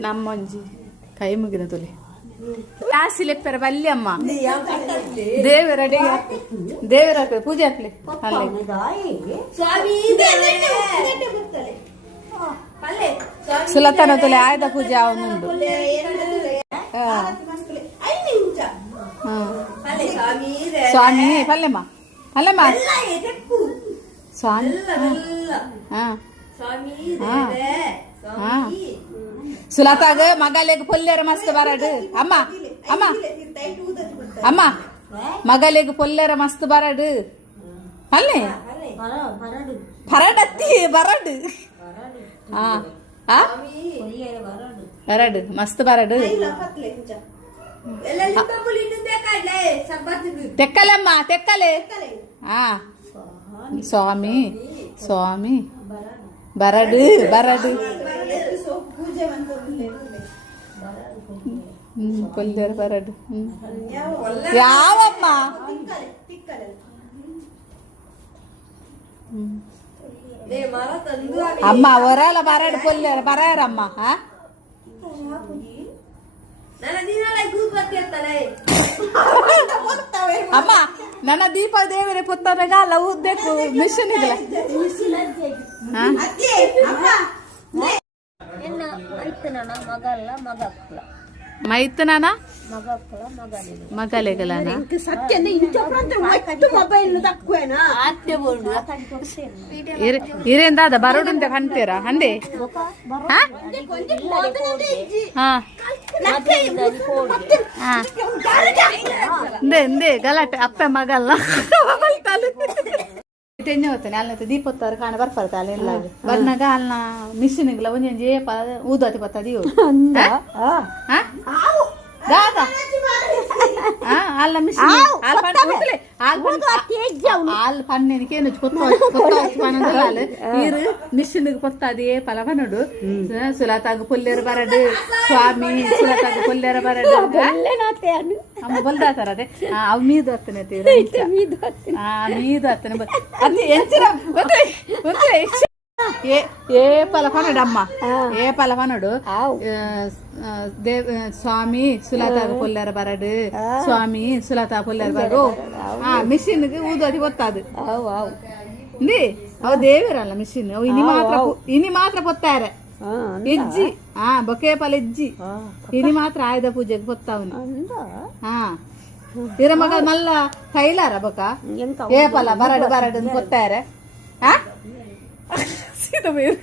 ನಮ್ಮ ಒಂಜಿ ಕೈ ಮುಗಿನ ತುಲಿ ಜಾಸ್ತಿ ಲೆಪ್ಪರ ಬಲ್ಲಿ ಅಮ್ಮ ದೇವರ ಅಡಿಗೆ ದೇವರ ಹಾಕ್ಲಿ, ಪೂಜೆ ಹಾಕ್ಲಿ ಅಲ್ಲಿ ಸ್ವಾಮಿ ಸುಲತನ ತುಲೆ ಆಯ್ದ ಪೂಜೆ ಅವನುಂಡು ಹಾ. ಹ್ಮ್. ಸ್ವಾಮಿ ಸ್ವಾಮಿ ಪಲ್ಲೆಮ್ಮ ಪಲ್ಲೆಮ್ಮ ಸ್ವಾಮಿ ಹಾ ಸ್ವಾಮಿ ಹಾ. ಹಾ. ಸುಲತಾಗ ಮಗಲಿಗೆ ಪೊಲ್ಲೆರ ಮಸ್ತ್ ಬರಡು ಅಮ್ಮ ಅಮ್ಮ ಅಮ್ಮ ಮಗಲಿಗೆ ಪೊಲ್ಲೆರ ಮಸ್ತ್ ಬರಡು ಅಲ್ಲೇ ಬರಡತ್ತಿ ಬರಡು ಹಾ ಹಾ ಬರಡು ಮಸ್ತ್ ಬರಡು ಎಲ್ಲ ಲಿಂಬೆಪುಳಿ ಇನ್ನೊಂದೇ ಕಾಡ್ಲೆ ಸಬ್ಬತ್ತಿದ್ದು ತೆಕ್ಕಲಮ್ಮ ತೆಕ್ಕಲೆ ಹಾ ಸ್ವಾಮಿ ಸ್ವಾಮಿ ಬರಡು ಬರಡು ಹ್ಮ್ ಪೊಲ್ಲೆರ ಬರಡು ಯಾವಮ್ಮ? ಅಮ್ಮ ಒರಲ ಬರಡು ಬರಾರಮ್ಮ ಕೂತ್ ಬರ್ತಿರ್ತಾಳೆ ಅಮ್ಮ ನನ್ನ ದೀಪ ದೇವರೇ ಪುತ್ತನಗ ಅಲ್ಲ ಊದ್ಬೇಕು ಮಿಷನ್ ಇದೆ ಐತನನ ಮಗಲ್ಲ ಮಗಕ್ಕಳ ಮೈತನನ ಮಗಕ್ಕಳ ಮಗಲಿಲ್ಲ ಮಗಲೆಗಲನ ಆತ್ಯ ಬೋರ್ಡು ಇರೇಂದಾದ ಬರೋಡುಂತ ಕಂತೀರಾ ಹಂದೆ ಹಾ ಹಾ ಹಾ ಇಂದೆ ಇಂದೆ ಗಲಾಟೆ ಅಪ್ಪ ಮಗಲ್ಲ ತೆಂಜ ಹೋಗ್ತಾನೆ ಅಲ್ಲ ದೀಪತ್ತಾರ ಕಾಣ ಬರ್ಪಾರ ಅಲ್ಲ ಎಲ್ಲ ಬರ್ನಾಗ ಅಲ್ಲ ಮಿಷಿನ್ಗಳ ಒಂಜಿ ಏಪ ಊದಾತಿ ಬತ್ತದಿ ದಾದ ಆ, ಅಲ್ಲ ಮಿಷಿನ್ ಹಾಲ್ ಪನ್ ಉಂಟಲೆ ಹಾಲ್ ಪನ್ ಹಾಲ್ ಪನ್ನೆನಿಕೆ ಏನು ಕೊತ್ತ ಕೊತ್ತ ಪನದು ಹಾಲು. ನೀರು ಮಿಷನ್ ಕೊತ್ತದಿ ಪಲ ಪನಡು ಸುಲತಾಗ ಪುಲ್ಲೆರ ಬರಡು ಸ್ವಾಮಿ ಸುಲತಾಗ ಪುಲ್ಲೆರ ಬರಡು ಅಮ್ಮ ಬಲ್ದಾತಾರ ಅದೇ. ಅವ್ ಮೀದು ಹತ್ತನೆ ಆ ಮೀದು ಹತ್ತನೆ. ಅದು ಎಂಚಿರ ಗೊತ್ತೇ? ಏ ಏ ಪಲಕನ ಡಮ್ಮಾ ಏ ಪಲಕನೋಡು ಆ ದೇವಾಸ್ವಾಮಿ ಇಸುಲತಾದ ಪೊಲ್ಲಾರ ಬರಡೆ. ಸ್ವಾಮಿ ಇಸುಲತಾ ಪೊಲ್ಲಾರ ಬರೋ ಆ ಮ machine ಗೆ ಊದು ಅದಿ ಬತ್ತಾದೆ ಅವಾ ನಿ ನಿ ಆ ದೇವರು ಅಲ್ಲ machine ಇನಿ ಮಾತ್ರ ಇನಿ ಮಾತ್ರ ಪೊತ್ತಾರೆ. ಆ ಹಾ ಆ ಬಕೇ ಪಲಜ್ಜಿ ಇನಿ ಮಾತ್ರ ಆಯದ ಪೂಜೆಗೆ ಪೊತ್ತಾವು ಹಾ. ಆ ಮಗ ಮಲ್ಲ ಕೈಲಾರ ಬಕಾ? ಏ ಪಲ ಬರಡೆ ಬರಡನ್ನು ಪೊತ್ತಾರೆ. ಆ? 看都没？有